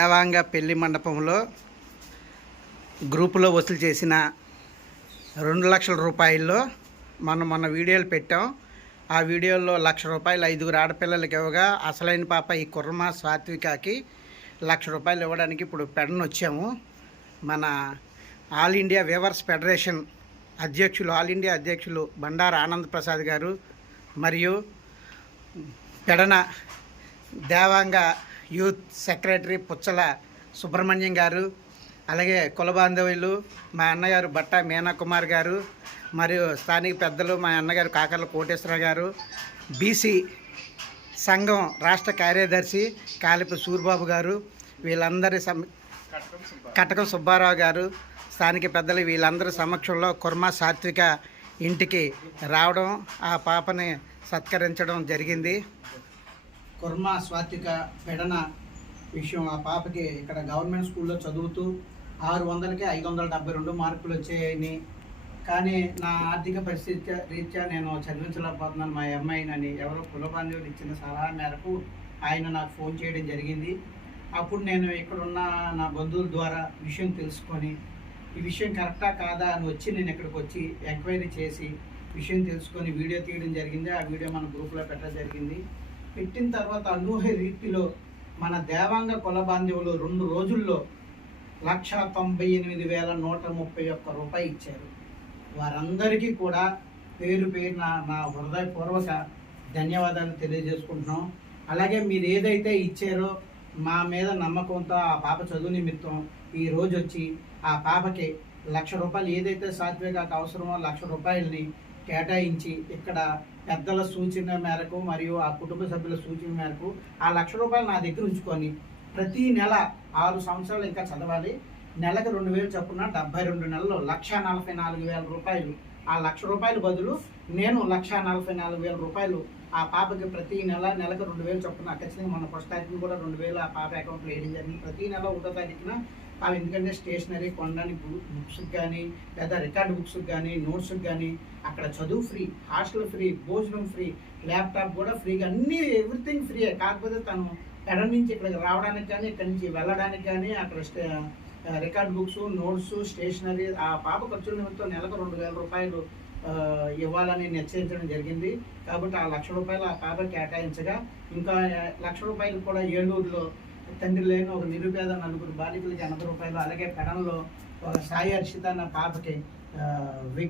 దేవాంగ పెళ్లి మండపంలో గ్రూపులో వసూలు చేసిన 2 లక్షల రూపాయల్లో మొన్న వీడియోలు పెట్టాం. ఆ వీడియోలో 1 లక్ష రూపాయలు 5గురు ఆడపిల్లలకి ఇవ్వగా అసలైన పాప ఈ కుర్మ సాత్వికకి 1 లక్ష రూపాయలు ఇవ్వడానికి ఇప్పుడు పెడన వచ్చాము. మన ఆల్ ఇండియా వీవర్స్ ఫెడరేషన్ అధ్యక్షులు, ఆల్ ఇండియా అధ్యక్షులు బండారు ఆనంద్ ప్రసాద్ గారు మరియు పెడన దేవాంగ యూత్ సెక్రటరీ పుచ్చల సుబ్రహ్మణ్యం గారు, అలాగే కుల బాంధవులు మా అన్నగారు బట్ట మీనా కుమార్ గారు, మరియు స్థానిక పెద్దలు మా అన్నగారు కాకర్ల కోటేశ్వర గారు, బీసీ సంఘం రాష్ట్ర కార్యదర్శి కాలిపి సూరిబాబు గారు, వీళ్ళందరి కటకం సుబ్బారావు గారు, స్థానిక పెద్దలు వీళ్ళందరి సమక్షంలో కుర్మ సాత్విక ఇంటికి రావడం, ఆ పాపని సత్కరించడం జరిగింది. కుర్మ సాత్విక పెడన విషయం, ఆ పాపకి ఇక్కడ గవర్నమెంట్ స్కూల్లో చదువుతూ 600కి 572 మార్కులు వచ్చాయని, కానీ నా ఆర్థిక పరిస్థితి రీత్యా నేను చదివించలేకపోతున్నాను మా అమ్మాయినని ఎవరో కులబాంధవులు ఇచ్చిన సలహా మేరకు ఆయన నాకు ఫోన్ చేయడం జరిగింది. అప్పుడు నేను ఇక్కడున్న నా బంధువుల ద్వారా విషయం తెలుసుకొని ఈ విషయం కరెక్టా కాదా అని వచ్చి నేను ఇక్కడికి వచ్చి ఎంక్వైరీ చేసి విషయం తెలుసుకొని వీడియో తీయడం జరిగింది. ఆ వీడియో మన గ్రూప్లో పెట్టడం జరిగింది. పెట్టిన తర్వాత అనూహ్య రీతిలో మన దేవాంగ కుల బాంధవులు 2 రోజుల్లో 198,131 రూపాయలు ఇచ్చారు. వారందరికీ కూడా పేరు పేరున నా హృదయపూర్వక ధన్యవాదాలు తెలియజేసుకుంటున్నాం. అలాగే మీరు ఏదైతే ఇచ్చారో మా మీద నమ్మకంతో ఆ పాప చదువు నిమిత్తం ఈరోజు వచ్చి ఆ పాపకి 1 లక్ష రూపాయలు ఏదైతే సాత్వికకు అవసరమో 1 లక్ష రూపాయలని కేటాయించి ఇక్కడ పెద్దల సూచన మేరకు మరియు ఆ కుటుంబ సభ్యుల సూచన మేరకు ఆ 1 లక్ష రూపాయలు నా దగ్గర ఉంచుకొని ప్రతి నెల 6 సంవత్సరాలు ఇంకా చదవాలి, నెలకు 2,000 చొప్పున 72 నెలలు 1,44,000 రూపాయలు. ఆ 1 లక్ష రూపాయల బదులు నేను 1,44,000 రూపాయలు ఆ పాపకి ప్రతి నెలకు 2,000 చొప్పున ఖచ్చితంగా మన ఫస్ట్ తారీఖున కూడా 2,000 ఆ పాప అకౌంట్లో వేయడం జరిగింది. ప్రతి నెల 1వ తారీఖున ఎందుకంటే స్టేషనరీ కొనడానికి బుక్స్కి కానీ లేదా రికార్డ్ బుక్స్కి కానీ నోట్స్కి కానీ అక్కడ చదువు ఫ్రీ, హాస్టల్ ఫ్రీ, భోజనం ఫ్రీ, ల్యాప్టాప్ కూడా ఫ్రీగా, అన్నీ ఎవ్రీథింగ్ ఫ్రీయే. కాకపోతే తను ఎడ నుంచి ఇక్కడికి రావడానికి కానీ ఇక్కడి నుంచి వెళ్ళడానికి కానీ అక్కడ రికార్డ్ బుక్స్, నోట్స్, స్టేషనరీ ఆ పాప ఖర్చుల నిమిత్తం నెలకు 2,000 రూపాయలు ఇవ్వాలని నిశ్చయించడం జరిగింది. కాబట్టి ఆ 1 లక్ష రూపాయలు ఆ పాప కేటాయించగా ఇంకా 1 లక్ష రూపాయలు కూడా ఏలూరులో తండ్రి లేని ఒక నిరుపేద 4 బాలికలకి 80 రూపాయలు, అలాగే పెడన్లో సాయి హర్షిత అన్న పాపకి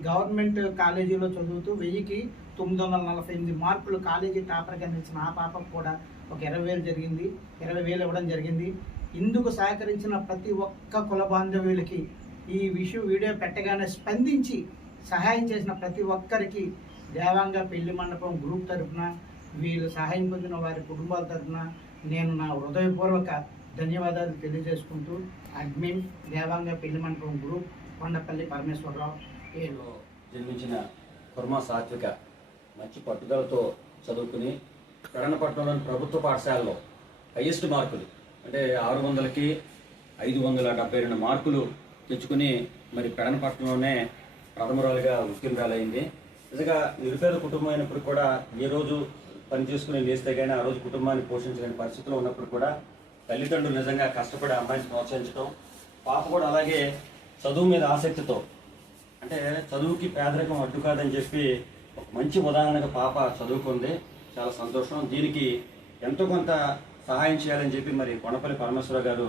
గవర్నమెంట్ కాలేజీలో చదువుతూ 1000కి 948 మార్కులు కాలేజీ టాపర్ కింద ఇచ్చిన ఆ పాపకు కూడా ఒక 20,000 జరిగింది, 20,000 ఇవ్వడం జరిగింది. ఇందుకు సహకరించిన ప్రతి ఒక్క కుల బాంధవ్యులకి ఈ విషయం వీడియో పెట్టగానే స్పందించి సహాయం చేసిన ప్రతి ఒక్కరికి దేవాంగ పెళ్లి మండపం గ్రూప్ తరఫున, వీళ్ళు సహాయం పొందిన వారి కుటుంబాల తరఫున నేను నా హృదయపూర్వక ధన్యవాదాలు తెలియజేసుకుంటూ అడ్మిన్ దేవాంగ పెళ్లి మండపం గ్రూప్ కొండపల్లి పరమేశ్వరరావు. జన్మించిన కుర్మ సాత్విక మంచి పట్టుదలతో చదువుకుని పెడనపట్నంలోని ప్రభుత్వ పాఠశాలలో హైయెస్ట్ మార్కులు అంటే 600కి 572 మార్కులు తెచ్చుకుని మరి పెడనపట్నంలోనే ప్రథమరాలుగా ఉత్తీర్ణురాలైంది. నిజంగా నిరుపేద కుటుంబం అయినప్పుడు కూడా ఏ రోజు పని చేసుకుని లేస్తే కానీ ఆ రోజు కుటుంబాన్ని పోషించలేని పరిస్థితిలో ఉన్నప్పుడు కూడా తల్లిదండ్రులు నిజంగా కష్టపడి అమ్మాయిని ప్రోత్సహించడం, పాప కూడా అలాగే చదువు మీద ఆసక్తితో, అంటే చదువుకి పేదరికం అడ్డు కాదని చెప్పి ఒక మంచి ఉదాహరణగా పాప చదువుకుంది. చాలా సంతోషం. దీనికి ఎంతో కొంత సహాయం చేయాలని చెప్పి మరి కొండపల్లి పరమేశ్వర గారు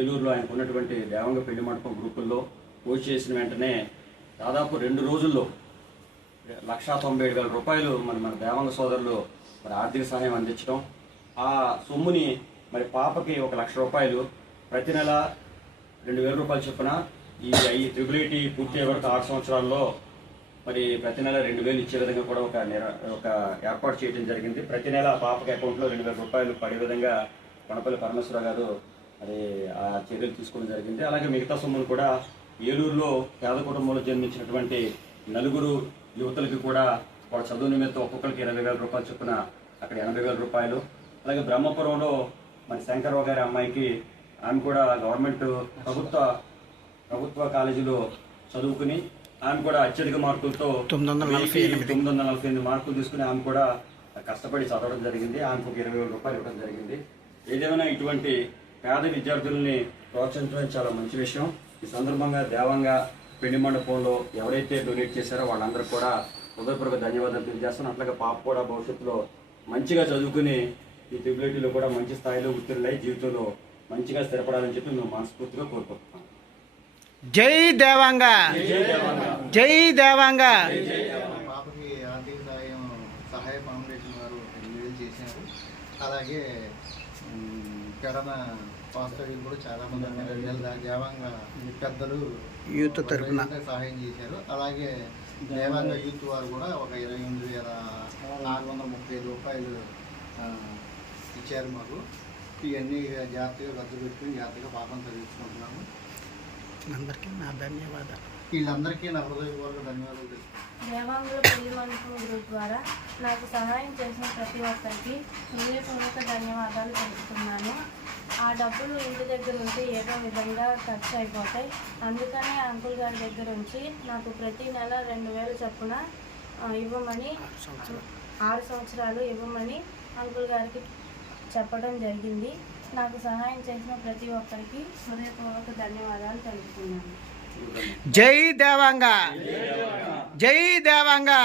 ఏలూరులో ఆయనకు ఉన్నటువంటి దేవాంగ పెళ్లి మండపం గ్రూపుల్లో పోస్ట్ చేసిన వెంటనే దాదాపు 2 రోజుల్లో 1,97,000 రూపాయలు మన దేవాంగ సోదరులు మరి ఆర్థిక సహాయం అందించడం, ఆ సొమ్ముని మరి పాపకి 1 లక్ష రూపాయలు ప్రతి నెల 2,000 రూపాయలు చొప్పున ఈ ట్రిపుల్ పూర్తి అయ్యే వరకు 6 సంవత్సరాల్లో మరి ప్రతి నెల 2,000 ఇచ్చే విధంగా కూడా ఒక ఏర్పాటు చేయడం జరిగింది. ప్రతి నెల ఆ పాపకి అకౌంట్లో 2,000 రూపాయలు పడే విధంగా కొండపల్లి పరమేశ్వర గారు మరి ఆ చర్యలు తీసుకోవడం జరిగింది. అలాగే మిగతా సొమ్మును కూడా ఏలూరులో పేద కుటుంబంలో జన్మించినటువంటి 4 యువతులకి కూడా వాళ్ళ చదువు నిమిత్తం ఒక్కొక్కరికి 20,000 రూపాయలు చొప్పున అక్కడ 80,000 రూపాయలు, అలాగే బ్రహ్మపురంలో మరి శంకర్రావు గారి అమ్మాయికి ఆమె కూడా గవర్నమెంట్ ప్రభుత్వ కాలేజీలో చదువుకుని ఆమె కూడా అత్యధిక మార్కులతో 948 మార్కులు తీసుకుని ఆమె కూడా కష్టపడి చదవడం జరిగింది. ఆమెకు 20,000 రూపాయలు ఇవ్వడం జరిగింది. ఏదేమైనా ఇటువంటి పేద విద్యార్థుల్ని ప్రోత్సహించడం చాలా మంచి విషయం. ఈ సందర్భంగా దేవంగా పెళ్లి మండపంలో ఎవరైతే డొనేట్ చేశారో వాళ్ళందరూ కూడా హృదయపూర్వక ధన్యవాదాలు తెలియజేస్తాను. అట్లాగే పాప కూడా భవిష్యత్తులో మంచిగా చదువుకుని ఈ ట్రిపుల్ కూడా మంచి స్థాయిలో ఉత్తీర్ణులై జీవితంలో మంచిగా స్థిరపడాలని చెప్పి మేము మనస్ఫూర్తిగా కోరుకుంటున్నాం. జై దేవాంగా, జై దేవాంగా. పాపకి ఆర్థిక సహాయ ఫౌండేషన్ వారు 2,000 చేశారు. అలాగే కరోనా వాస్తవ్యులు కూడా చాలా మంది 2,000 దేవాంగ పెద్దలు యూత్ తరపున సహాయం చేశారు. అలాగే దేవాంగ యూత్ వారు కూడా ఒక 28,435 రూపాయలు ఇచ్చారు మాకు. ఇవన్నీ జాగ్రత్తగా ఖర్చు పెట్టుకుని జాగ్రత్తగా పాపం చదివించుకుంటున్నాము. అందరికీ నా ధన్యవాదాలు. వీళ్ళందరికీ నా హృదయపూర్వక ధన్యవాదాలు తెలుపుతున్నాను. దేవాంగుల పెళ్లి మండపం గ్రూప్ ద్వారా నాకు సహాయం చేసిన ప్రతి ఒక్కరికి హృదయపూర్వక ధన్యవాదాలు తెలుపుతున్నాను. ఆ డబ్బులు ఇంటి దగ్గర ఉంటే ఏదో విధంగా ఖర్చు అయిపోతాయి. అందుకనే అంకుల్ గారి దగ్గర ఉంచి నాకు ప్రతి నెల 2,000 చొప్పున ఇవ్వమని 6 సంవత్సరాలు ఇవ్వమని అంకుల్ గారికి చెప్పడం జరిగింది. నాకు సహాయం చేసిన ప్రతి ఒక్కరికి హృదయపూర్వక ధన్యవాదాలు తెలుపుతున్నాను. జై దేవాంగా, జై దేవాంగా.